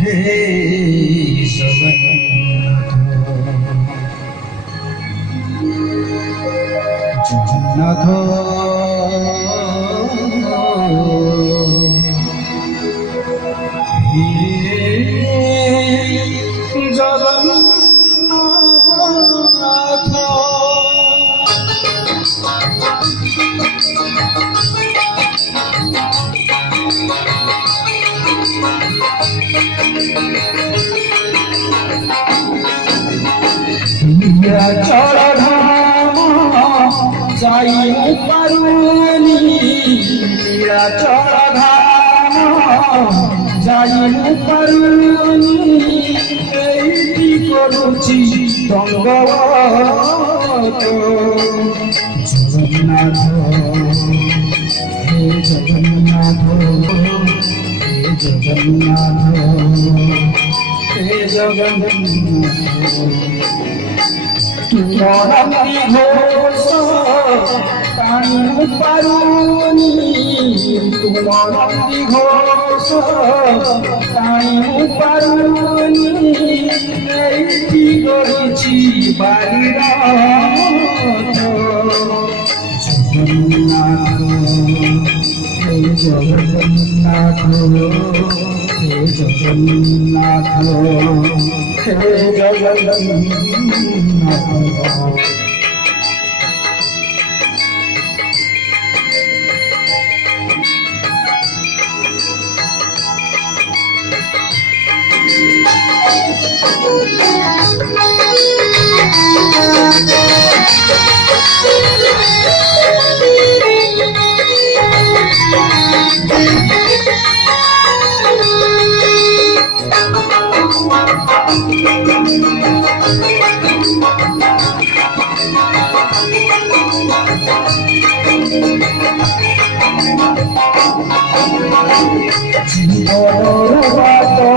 হে জগন্নাথ জগন্নাথ জগন্নাথ চল ধাম যাই পারুনি চল ধাম যাই পারুনি এইটি করুছি দণ্ডবত জগন্নাথ হে জগন্নাথ হে জগন্নাথ হে জগন্নাথ তুমরন্তি ঘোষ টাণু পারুনি তুমরন্তি ঘোষ টাণু পারুনি এইটি করেছি বাড়ির জগন্নাথ হে জগন্নাথ হে জগন্নাথ হে জগন্নাথ জীবন